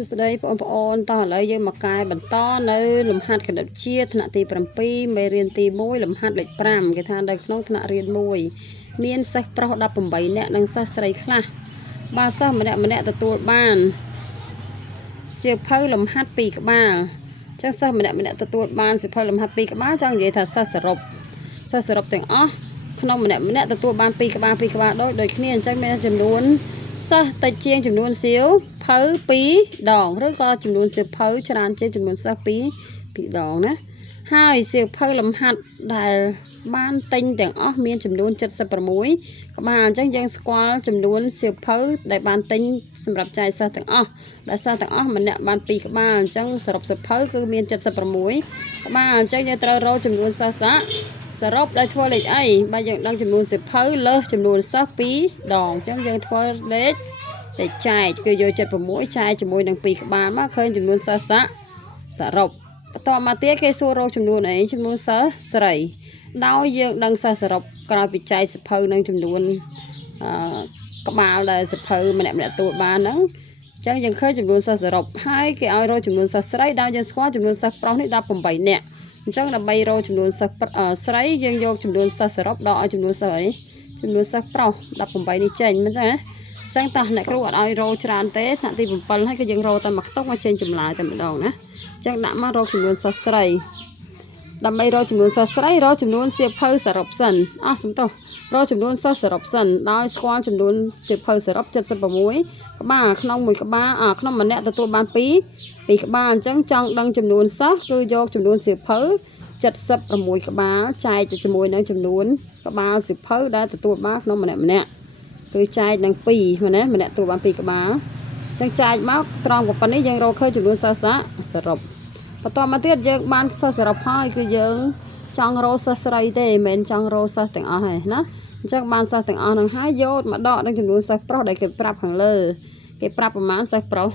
សួស្តីបងប្អូនតោះឥឡូវយើងមកកែបន្តនៅលំហាត់គណិតជាតិថ្នាក់ទី7មេរៀនទី1លំហាត់លេខ5គេថានៅក្នុងថ្នាក់រៀន1មានសិស្សប្រុស18នាក់និងសិស្សស្រីខ្លះបើសិស្សម្នាក់ទទួលបានសៀវភៅលំហាត់2ក្បាលចឹងសិស្សម្នាក់ទទួលបានសៀវភៅលំហាត់2ក្បាលចង់និយាយថាសិស្សសរុបទាំងអស់ក្នុងម្នាក់ទទួលបាន2ក្បាលដូចគ្នាអញ្ចឹងមានចំនួនសិស្សតិចជាងចំនួនសៀវភៅ2ដងឬក៏ចំនួនសៀវភៅច្រើនជាងចំនួនសិស្ស2ដងណាហើយសៀវភៅលំហាត់ដែលបានទិញទាំងអស់មានចំនួន76ក្បាលអញ្ចឹងយើងស្គាល់ចំនួនសៀវភៅដែលបានទិញសម្រាប់ចែកសិស្សទាំងអស់ដែលសិស្សទាំងអស់ម្នាក់បាន2ក្បាលអញ្ចឹងសរុបសៀវភៅគឺមាន76ក្បាលអញ្ចឹងយើងត្រូវរកចំនួនសិស្សសរុបដោយធ្វើលេខអីបើយើងដឹងចំនួនសៀវភៅលើសចំនួនសិស្ស2ដងអញ្ចឹងយើងធ្វើលេខចែកគឺយក76ចែកជាមួយនឹង2ក្បាលមកឃើញចំនួនសិស្សសរុបបន្តមកទៀតគេសួររកចំនួនអីចំនួនសិស្សស្រីដោយយើងដឹងសិស្សសរុបក្រោយពីចែកសៀវភៅនឹងចំនួនក្បាលដែលសៀវភៅម្នាក់ទទួលបានហ្នឹងអញ្ចឹងយើងឃើញចំនួនសិស្សសរុបហើយគេឲ្យរកចំនួនសិស្សស្រីដោយយើងស្គាល់ចំនួនសិស្សប្រុសនេះ18នាក់អញ្ចឹងដើម្បីរកចំនួនសិស្សស្រីយើងយកចំនួនសិស្សសរុបដកឲ្យចំនួនសិស្សអីចំនួនសិស្សប្រុស18នេះចេញមិនចឹងណាអញ្ចឹងតោះអ្នកគ្រូអត់ឲ្យរកច្រើនទេថ្នាក់ទី7ហើយក៏យើងរកតែមួយខ្ទង់មកចេញចម្លើយតែម្ដងណាអញ្ចឹងដាក់មករកចំនួនសិស្សស្រីដើម្បីរកចំនួនសិស្សស្រីរកចំនួនសៀវភៅសរុបសិនសំទោសរកចំនួនសិស្សសរុបសិនដោយស្គាល់ចំនួនសៀវភៅសរុប76ក្បាលក្នុងមួយក្បាលក្នុងម្នាក់ទទួលបាន2ក្បាលអញ្ចឹងចង់ដឹងចំនួនសិស្សគឺយកចំនួនសៀវភៅ76ក្បាលចែកជាមួយនឹងចំនួនក្បាលសៀវភៅដែលទទួលបានក្នុងម្នាក់គឺចែកនឹង2ណាម្នាក់ទទួលបាន2ក្បាលអញ្ចឹងចែកមកត្រង់ប៉ុណ្នេះយើងរកឃើញចំនួនសិស្សសរុបបន្តមកទៀតយើងបានសិស្សសរុបហើយគឺយើងចង់រកសិស្សស្រីទេមិនមែនចង់រកសិស្សទាំងអស់ទេណាអញ្ចឹងបានសិស្សទាំងអស់នឹងហើយយកមកដកនឹងចំនួនសិស្សប្រុសដែលគេប្រាប់ខាងលើគេប្រាប់ប្រមាណសិស្សប្រុស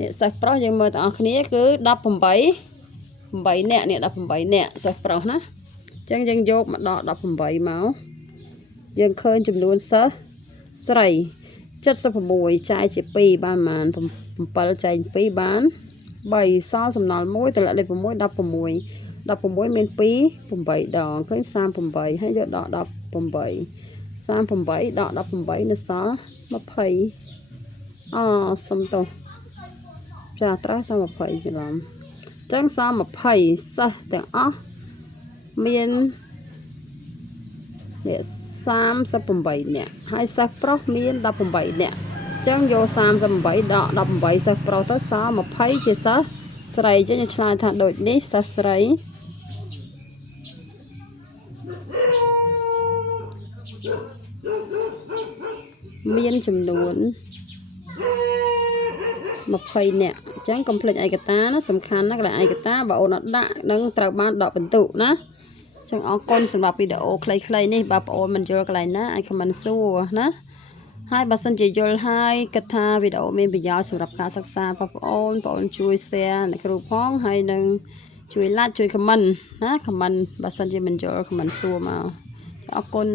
នេះសិស្សប្រុសយើងមើលទាំងអស់គ្នាគឺ18នាក់នេះ18នាក់សិស្សប្រុសណាអញ្ចឹងយើងយកមកដក18មកយើងឃើញចំនួនសិស្សស្រី76ចែកជា2បានប៉ុន្មាន7ចែក2បាន3សល់សំណល់1តម្លាក់លេខ6 16មាន2 8ដងឃើញ38ហើយយកដក18 38ដក18នៅសល់20សុំទោសចាត្រូវសល់20ច្រឡំអញ្ចឹងសល់20សិស្សទាំងអស់មាននេះ38នាក់ហើយសិស្សប្រុសមាន18នាក់អញ្ចឹងយក38ដក18សិស្សប្រុសទៅសល់20ជាសិស្សស្រីអញ្ចឹងឆ្លើយថាដូចនេះសិស្សស្រីមានចំនួន20នាក់អញ្ចឹងកុំភ្លេចឯកតាណាសំខាន់ណាស់កន្លែងឯកតាបើអូនអត់ដាក់នឹងត្រូវបានដកពិន្ទុណាអញ្ចឹងអរគុណសម្រាប់វីដេអូខ្លីៗនេះបើបងអូនមិនយល់កន្លែងណាអាចខមមិនសួរណាហើយបើសិនជាយល់ហើយគិតថាវីដេអូមានប្រយោជន៍សម្រាប់ការសិក្សាបងប្អូនជួយ share អ្នកគ្រូផងហើយនឹងជួយ like ជួយ comment ណា comment បើសិនជាមិនយល់ comment សួរមកអរគុណ